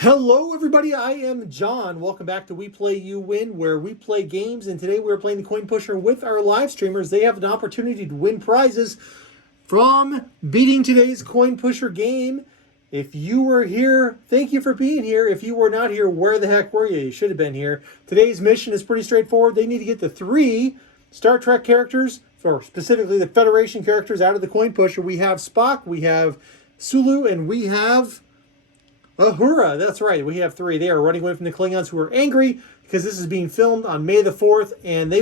Hello everybody, I am John. Welcome back to We Play You Win, where we play games, and today we're playing the Coin Pusher with our live streamers. They have an opportunity to win prizes from beating today's Coin Pusher game. If you were here, thank you for being here. If you were not here, where the heck were you? You should have been here. Today's mission is pretty straightforward. They need to get the 3 Star Trek characters, or specifically the Federation characters, out of the Coin Pusher. We have Spock, we have Sulu, and we have Uhura. That's right. We have 3. They are running away from the Klingons, who are angry because this is being filmed on May the 4th, and the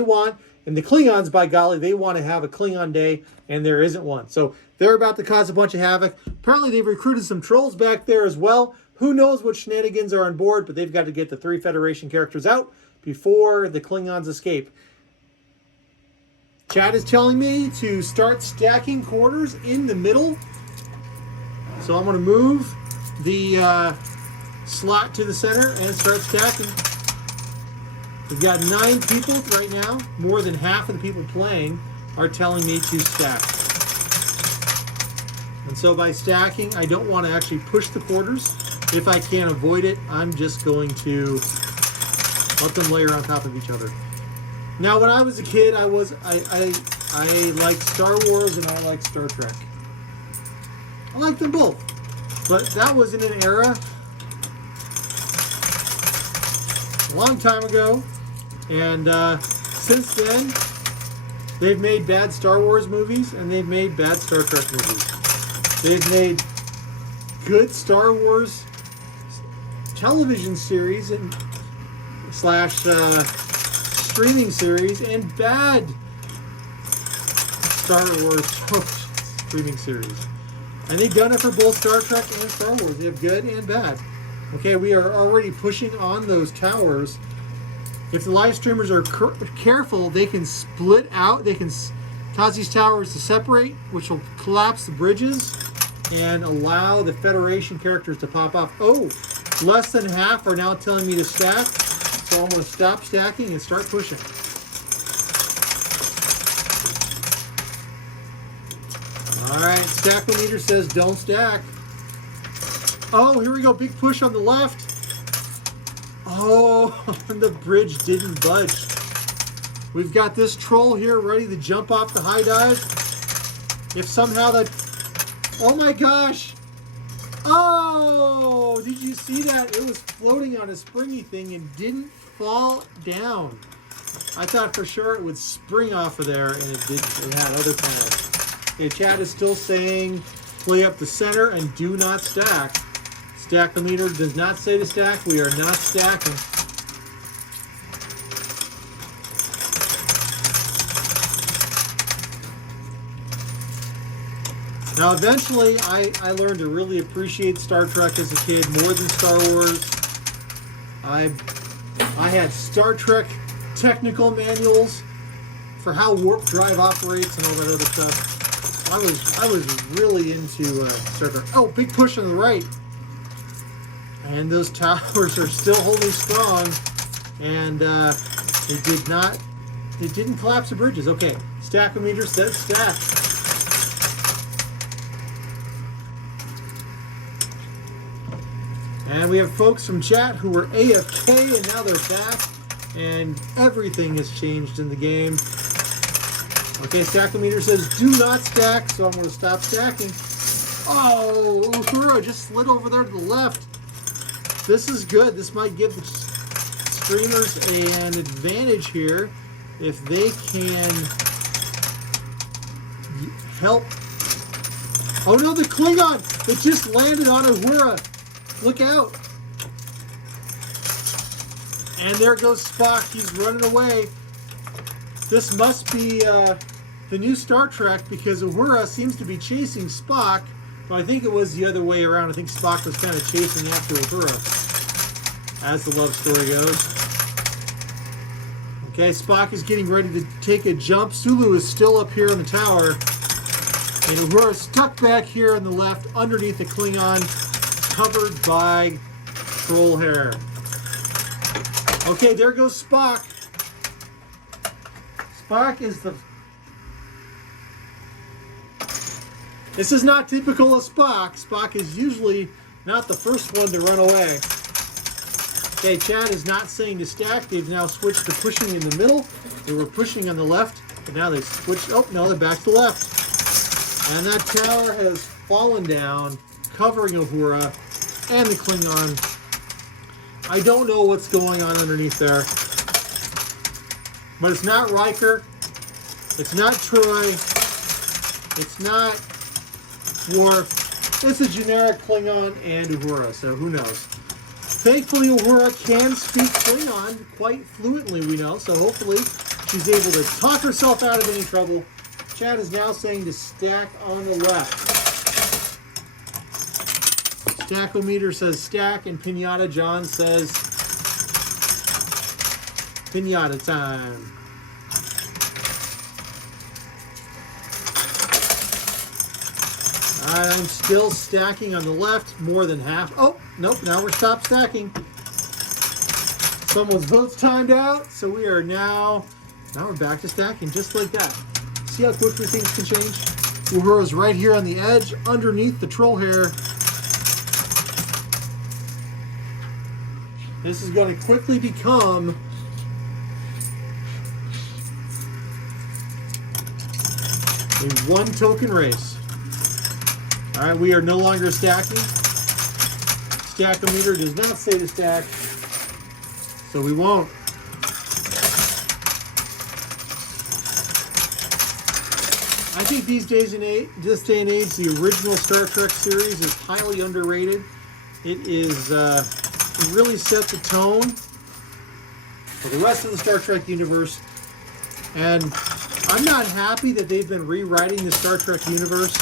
Klingons, by golly, they want to have a Klingon day, and there isn't one. So they're about to cause a bunch of havoc. Apparently, they've recruited some trolls back there as well. Who knows what shenanigans are on board, but they've got to get the 3 Federation characters out before the Klingons escape. Chat is telling me to start stacking quarters in the middle. So I'm going to move the slot to the center and start stacking. We've got 9 people right now. More than half of the people playing are telling me to stack. And so by stacking, I don't want to actually push the quarters. If I can't avoid it, I'm just going to let them layer on top of each other. Now, when I was a kid, I liked Star Wars and I liked Star Trek. I liked them both. But that was in an era a long time ago, and since then, they've made bad Star Wars movies and they've made bad Star Trek movies. They've made good Star Wars television series and slash streaming series and bad Star Wars streaming series. And they've done it for both Star Trek and Star Wars. They have good and bad. Okay, we are already pushing on those towers. If the live streamers are careful, they can split out. They can cause these towers to separate, which will collapse the bridges and allow the Federation characters to pop off. Oh, less than half are now telling me to stack. So I'm going to stop stacking and start pushing. All right, stackometer says don't stack. Oh, here we go. Big push on the left. Oh, the bridge didn't budge. We've got this troll here ready to jump off the high dive. If somehow that... Oh my gosh. Oh, did you see that? It was floating on a springy thing and didn't fall down. I thought for sure it would spring off of there, and it didn't. It had other plans. Okay, chat is still saying play up the center and do not stack. Stackometer does not say to stack. We are not stacking. Now, eventually, I learned to really appreciate Star Trek as a kid more than Star Wars. I had Star Trek technical manuals for how warp drive operates and all that other stuff. I was really into Star Trek. Oh, big push on the right. And those towers are still holding strong. And it didn't collapse the bridges. Okay, stackometer says stack. And we have folks from chat who were AFK and now they're back. And everything has changed in the game. Okay, stackometer says do not stack, so I'm going to stop stacking. Oh, Uhura just slid over there to the left. This is good. This might give the streamers an advantage here if they can help. Oh no, the Klingon! It just landed on Uhura. Look out. And there goes Spock. He's running away. This must be the new Star Trek because Uhura seems to be chasing Spock. But I think it was the other way around. I think Spock was kind of chasing after Uhura, as the love story goes. Okay, Spock is getting ready to take a jump. Sulu is still up here in the tower. And Uhura is stuck back here on the left underneath the Klingon, covered by troll hair. Okay, there goes Spock. Spock is the... This is not typical of Spock. Spock is usually not the first one to run away. Okay, Chad is not saying to stack. They've now switched to pushing in the middle. They were pushing on the left, and now they've switched. Oh, no, they're back to the left. And that tower has fallen down, covering Uhura and the Klingon. I don't know what's going on underneath there. But it's not Riker. It's not Troy. It's not Worf. It's a generic Klingon and Uhura, so who knows. Thankfully, Uhura can speak Klingon quite fluently, we know, so hopefully she's able to talk herself out of any trouble. Chad is now saying to stack on the left. Stackometer says stack, and Pinata John says Pinata time. I'm still stacking on the left, more than half. Oh, nope, now we're stopped stacking. Someone's vote's timed out, so we are now we're back to stacking, just like that. See how quickly things can change? Uhura's right here on the edge, underneath the troll hair. This is going to quickly become a one-token race. All right, we are no longer stacking. Stackometer does not say to stack, so we won't. I think these days this day and age, the original Star Trek series is highly underrated. It is it really set the tone for the rest of the Star Trek universe, and I'm not happy that they've been rewriting the Star Trek universe.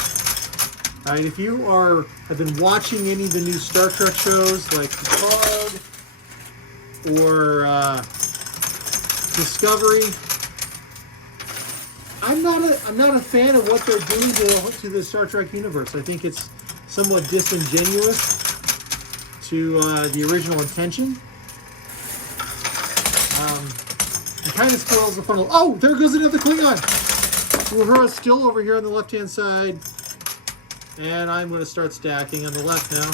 Right, if you have been watching any of the new Star Trek shows like Picard or Discovery, I'm not a fan of what they're doing to the Star Trek universe. I think it's somewhat disingenuous to the original intention. It kind of spoils the fun. Oh, there goes another Klingon. Uhura's still over here on the left-hand side. And I'm going to start stacking on the left now.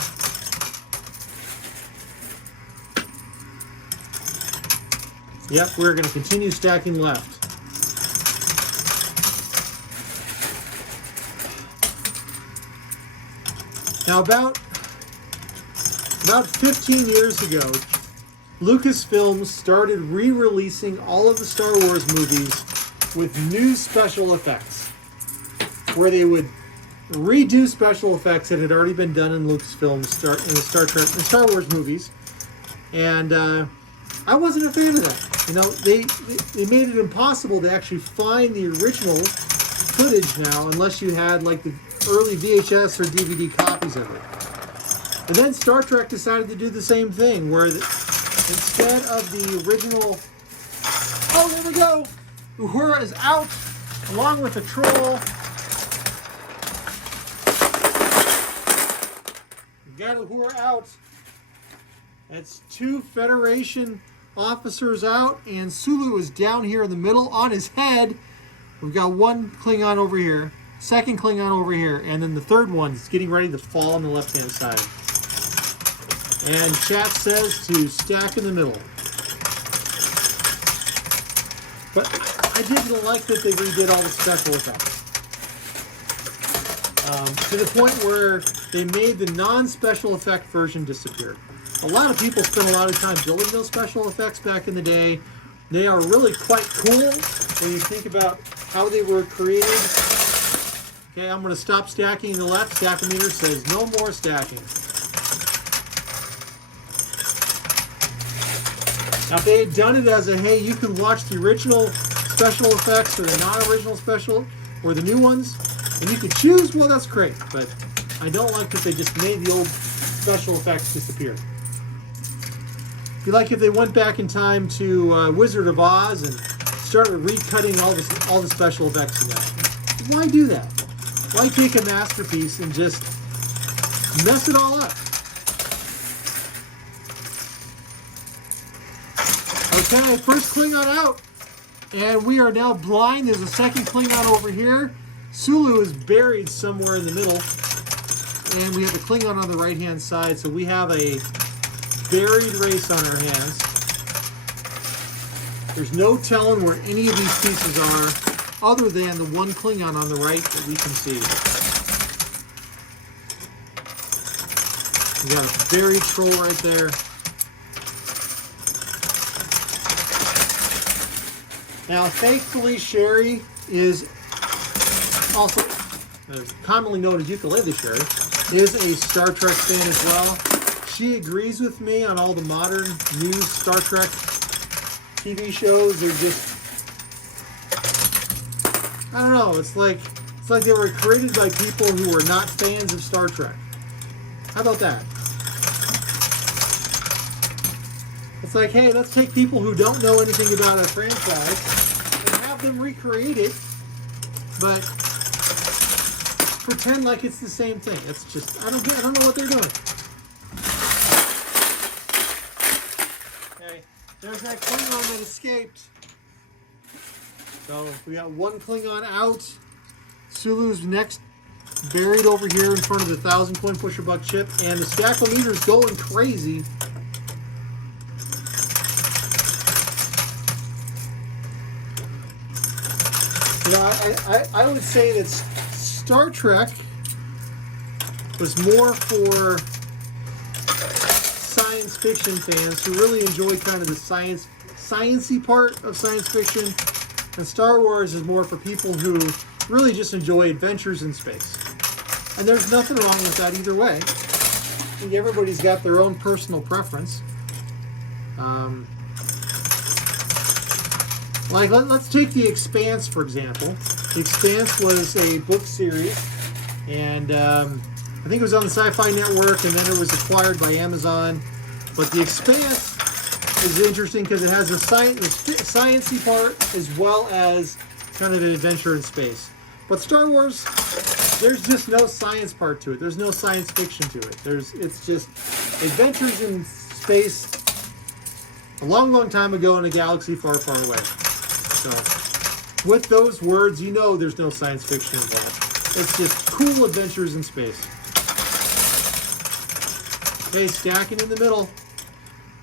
Yep, we're going to continue stacking left. Now, about 15 years ago, Lucasfilm started re-releasing all of the Star Wars movies with new special effects, where they would redo special effects that had already been done in Lucasfilm in the Star Wars movies, and I wasn't a fan of that. You know, they made it impossible to actually find the original footage now, unless you had like the early VHS or DVD copies of it. And then Star Trek decided to do the same thing, where instead of the original, oh, there we go, Uhura is out along with the troll. Got Uhura out. That's 2 Federation officers out, and Sulu is down here in the middle on his head. We've got 1 Klingon over here, 2nd Klingon over here, and then the 3rd one is getting ready to fall on the left-hand side. And chat says to stack in the middle. But I didn't like that they redid all the special effects. To the point where they made the non-special effect version disappear. A lot of people spent a lot of time building those special effects back in the day. They are really quite cool when you think about how they were created. Okay, I'm going to stop stacking in the left. Stackometer says no more stacking. Now, if they had done it as a, hey, you can watch the original special effects or the non-original special or the new ones, and you could choose, well, that's great. But I don't like that they just made the old special effects disappear. It'd be like if they went back in time to Wizard of Oz and started recutting all the special effects in that. Why do that? Why take a masterpiece and just mess it all up? Okay, first Klingon out. And we are now blind. There's a 2nd Klingon over here. Sulu is buried somewhere in the middle. And we have the Klingon on the right-hand side. So we have a varied race on our hands. There's no telling where any of these pieces are other than the one Klingon on the right that we can see. We got a buried troll right there. Now, thankfully, Sherry is also, commonly known as Ukulele Sherry, is a Star Trek fan as well. She agrees with me on all the modern new Star Trek TV shows. They're just, I don't know, it's like they were created by people who were not fans of Star Trek. How about that? It's like, hey, let's take people who don't know anything about a franchise and have them recreate it, but pretend like it's the same thing. It's just, I don't know what they're doing. Okay, there's that Klingon that escaped. So we got one Klingon out. Sulu's next buried over here in front of the 1,000 coin pusher buck chip, and the stackometer's going crazy. You know, I would say that Star Trek was more for science fiction fans who really enjoy kind of the sciencey part of science fiction, and Star Wars is more for people who really just enjoy adventures in space. And there's nothing wrong with that either way. I think everybody's got their own personal preference. Like, let's take The Expanse, for example. The Expanse was a book series, and I think it was on the Sci-Fi Network, and then it was acquired by Amazon. But The Expanse is interesting because it has a sciencey part as well as kind of an adventure in space. But Star Wars, there's just no science part to it. There's no science fiction to it. It's just adventures in space a long, long time ago in a galaxy far, far away. So, with those words, you know there's no science fiction involved. It's just cool adventures in space. Okay, stacking in the middle.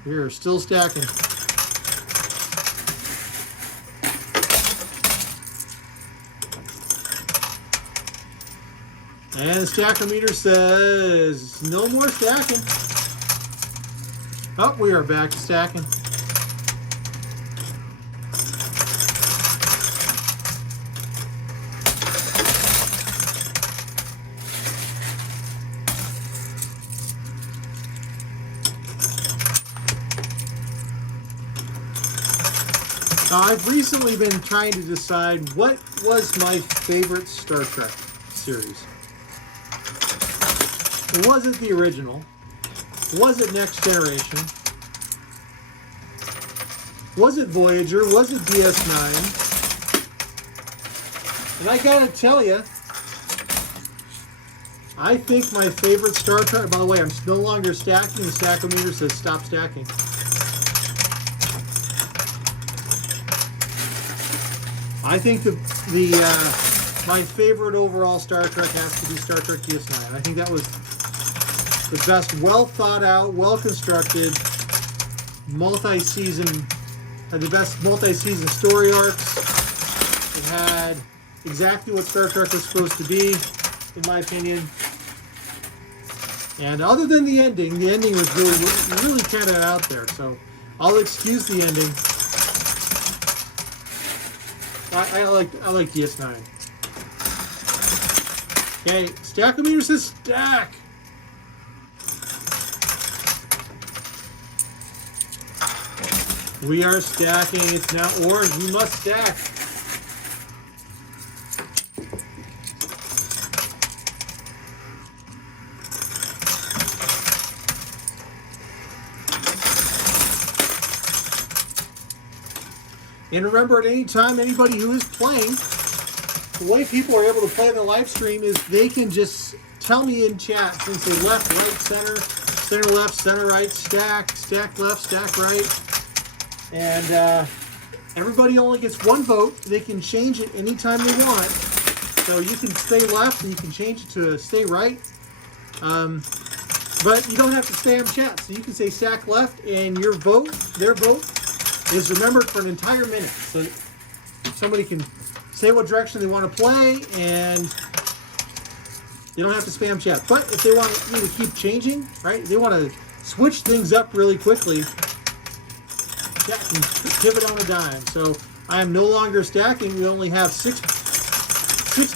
Here, still stacking. And the stackometer says no more stacking. Oh, we are back to stacking. I've recently been trying to decide what was my favorite Star Trek series. Was it the original? Was it Next Generation? Was it Voyager? Was it DS9? And I gotta tell you, I think my favorite Star Trek, by the way, I'm no longer stacking. The stackometer says stop stacking. I think my favorite overall Star Trek has to be Star Trek DS9. I think that was the best, well thought out, well constructed, multi-season, had the best multi-season story arcs. It had exactly what Star Trek was supposed to be, in my opinion. And other than the ending was really kind of out there. So I'll excuse the ending. I like DS9. Okay, stackometer says stack. We are stacking. It's now orange. We must stack. And remember, at any time, anybody who is playing, the way people are able to play in the live stream is they can just tell me in chat, since they left, right, center, center, left, center, right, stack, stack left, stack right. And everybody only gets one vote. They can change it anytime they want. So you can stay left and you can change it to stay right. But you don't have to spam chat. So you can say stack left, and your vote, their vote, is remembered for an entire minute. So somebody can say what direction they want to play, and they don't have to spam chat. But if they want me to keep changing, right, they want to switch things up really quickly, chat can pivot on a dime. So I am no longer stacking. We only have six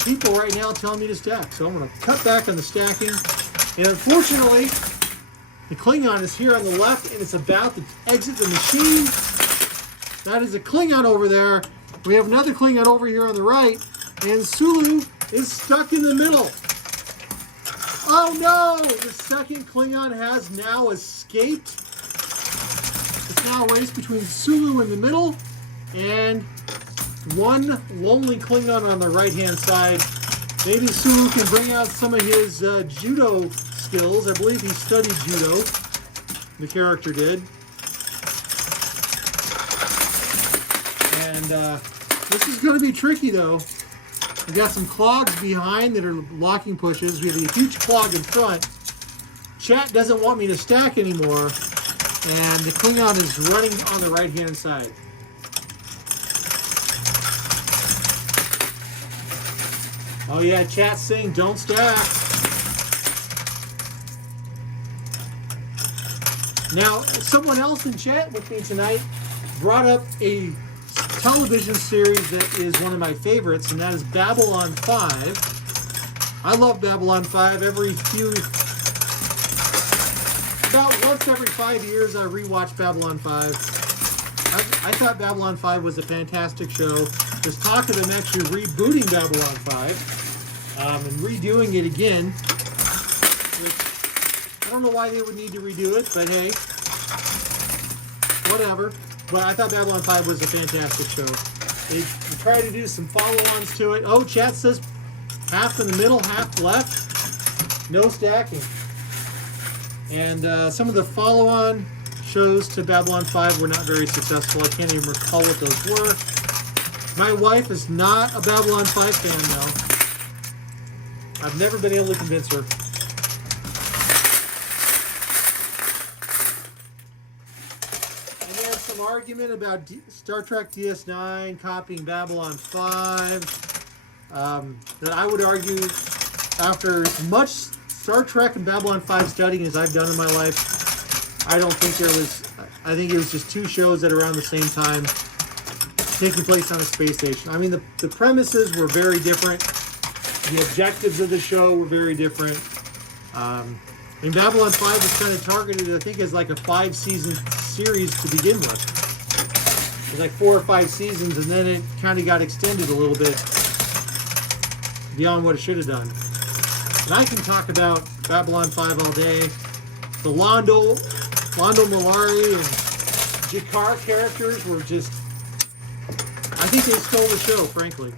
people right now telling me to stack. So I'm going to cut back on the stacking. And unfortunately, the Klingon is here on the left, and it's about to exit the machine. That is a Klingon over there. We have another Klingon over here on the right, and Sulu is stuck in the middle. Oh no! The second Klingon has now escaped. It's now a race between Sulu in the middle and one lonely Klingon on the right-hand side. Maybe Sulu can bring out some of his judo skills. I believe he studied judo. The character did. And this is going to be tricky, though. We got some clogs behind that are locking pushes. We have a huge clog in front. Chat doesn't want me to stack anymore. And the Klingon is running on the right-hand side. Oh yeah, chat's saying don't stack. Now, someone else in chat with me tonight brought up a television series that is one of my favorites, and that is Babylon 5. I love Babylon 5. About once every 5 years, I rewatch Babylon 5. I thought Babylon 5 was a fantastic show. There's talk of them actually rebooting Babylon 5 and redoing it again. Which, I don't know why they would need to redo it, but hey, whatever. But I thought Babylon 5 was a fantastic show. They tried to do some follow-ons to it. Oh, chat says half in the middle, half left. No stacking. And some of the follow-on shows to Babylon 5 were not very successful. I can't even recall what those were. My wife is not a Babylon 5 fan, though. I've never been able to convince her. And there's some argument about Star Trek DS9 copying Babylon 5. That I would argue, after as much Star Trek and Babylon 5 studying as I've done in my life, I don't think there was... I think it was just two shows that are around the same time, taking place on a space station. I mean, the premises were very different. The objectives of the show were very different. I mean, Babylon 5 was kind of targeted, I think, as like a 5-season series to begin with. It was like 4 or 5 seasons, and then it kind of got extended a little bit beyond what it should have done. And I can talk about Babylon 5 all day. The Londo Malari and Jakar characters were just... I think they stole the show, frankly.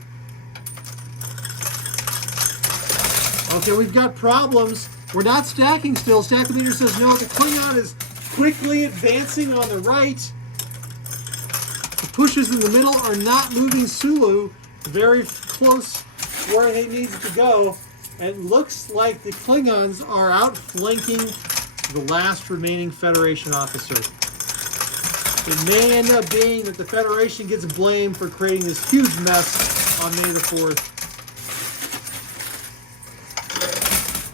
Okay, we've got problems. We're not stacking still. Stackometer says no. The Klingon is quickly advancing on the right. The pushes in the middle are not moving Sulu very close where he needs to go. And it looks like the Klingons are outflanking the last remaining Federation officer. It may end up being that the Federation gets blamed for creating this huge mess on May the 4th.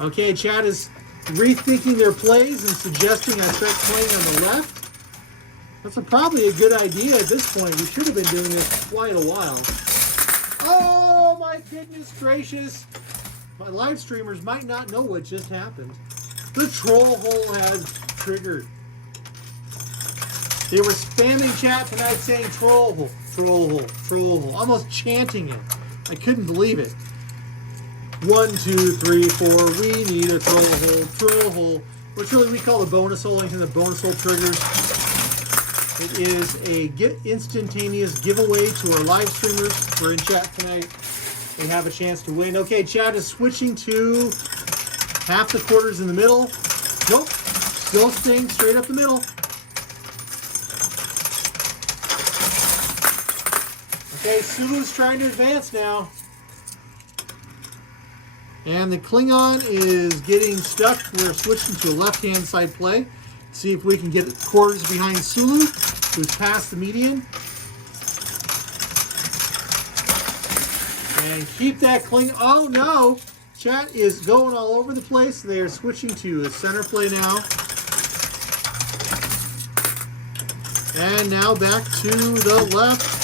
Okay, chat is rethinking their plays and suggesting I start playing on the left. That's probably a good idea at this point. We should have been doing this quite a while. Oh my goodness gracious. My live streamers might not know what just happened. The troll hole has triggered. They were spamming chat tonight saying troll hole, troll hole, troll hole, almost chanting it. I couldn't believe it. 1, 2, 3, 4, we need a troll hole, troll hole. Which really we call the bonus hole, anything the bonus hole triggers. It is a instantaneous giveaway to our live streamers. We're in chat tonight. They have a chance to win. Okay, chat is switching to half the quarters in the middle. Nope, still staying straight up the middle. Okay, Sulu's trying to advance now. And the Klingon is getting stuck. We're switching to a left-hand side play. See if we can get quarters behind Sulu, who's past the median. And keep that Klingon. Oh no! Chat is going all over the place. They are switching to a center play now. And now back to the left.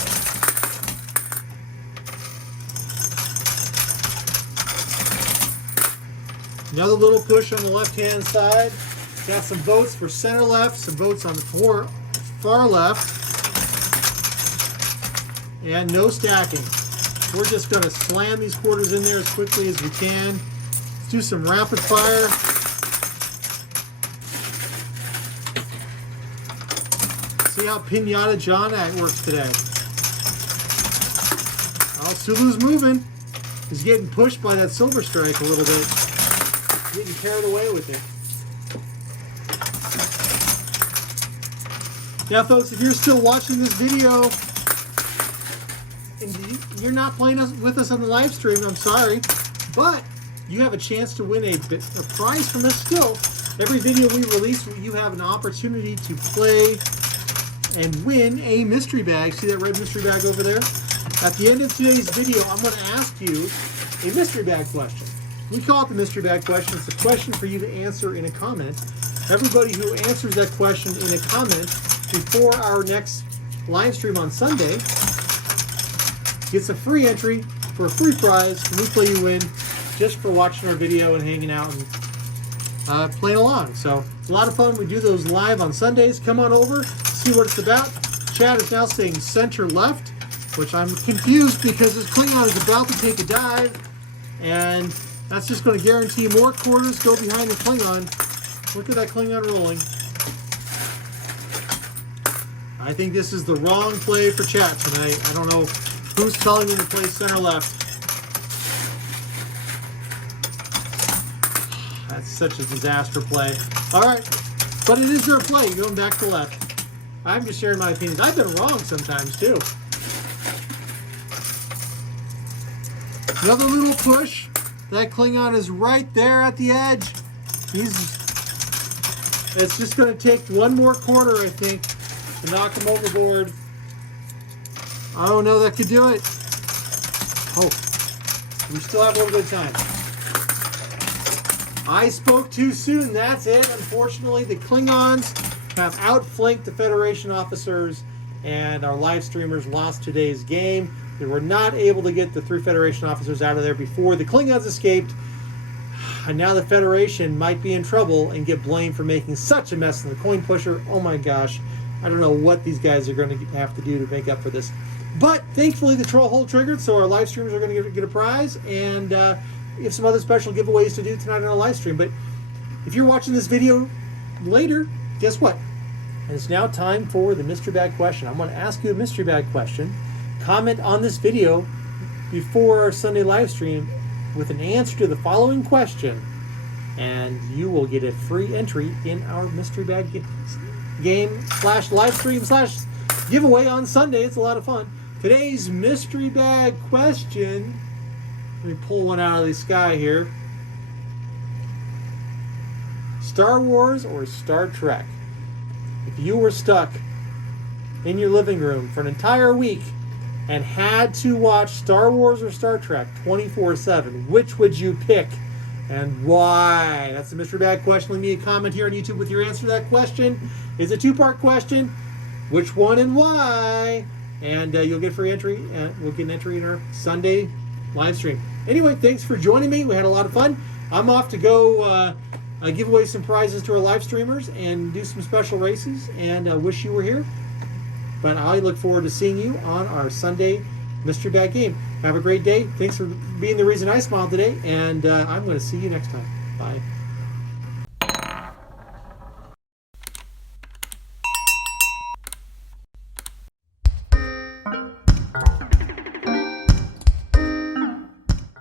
Another little push on the left-hand side. Got some votes for center left, some votes on the far left. And no stacking. We're just going to slam these quarters in there as quickly as we can. Let's do some rapid fire. See how Pinata John works today. Oh, Sulu's moving. He's getting pushed by that Silver Strike a little bit. Getting carried away with it. Now, folks, if you're still watching this video and you're not playing with us on the live stream, I'm sorry, but you have a chance to win a prize from us still. Every video we release, you have an opportunity to play and win a mystery bag. See that red mystery bag over there? At the end of today's video, I'm going to ask you a mystery bag question. We call it the mystery bag question. It's a question for you to answer in a comment. Everybody who answers that question in a comment before our next live stream on Sunday gets a free entry for a free prize from We Play You Win, just for watching our video and hanging out and playing along. So it's a lot of fun. We do those live on Sundays. Come on over, see what it's about. Chad is now saying center left, which I'm confused because this Klingon is about to take a dive, and that's just going to guarantee more quarters go behind the Klingon. Look at that Klingon rolling. I think this is the wrong play for chat tonight. I don't know who's telling me to play center left. That's such a disaster play. All right, but it is their play, going back to left. I'm just sharing my opinions. I've been wrong sometimes too. Another little push. That Klingon is right there at the edge. It's just going to take one more quarter, I think, to knock him overboard. Oh no, that could do it. Oh, we still have a little bit of time. I spoke too soon. That's it. Unfortunately, the Klingons have outflanked the Federation officers, and our live streamers lost today's game. They were not able to get the 3 Federation officers out of there before the Klingons escaped. And now the Federation might be in trouble and get blamed for making such a mess in the coin pusher. Oh my gosh. I don't know what these guys are going to have to do to make up for this. But thankfully the troll hole triggered, so our live streamers are going to get a prize. And we have some other special giveaways to do tonight on our live stream. But if you're watching this video later, guess what? It's now time for the mystery bag question. I'm going to ask you a mystery bag question. Comment on this video before our Sunday live stream with an answer to the following question, and you will get a free entry in our mystery bag game / live stream / giveaway on Sunday. It's a lot of fun. Today's mystery bag question, let me pull one out of the sky here. Star Wars or Star Trek? If you were stuck in your living room for an entire week and had to watch Star Wars or Star Trek 24/7, which would you pick and why? That's the mystery bag question. Leave me a comment here on YouTube with your answer to that question. It's a 2-part question. Which one and why? And you'll get free entry, and we'll get an entry in our Sunday live stream. Anyway, thanks for joining me. We had a lot of fun. I'm off to go give away some prizes to our live streamers and do some special races, and wish you were here. But I look forward to seeing you on our Sunday mystery bag game. Have a great day. Thanks for being the reason I smiled today, and I'm going to see you next time. Bye.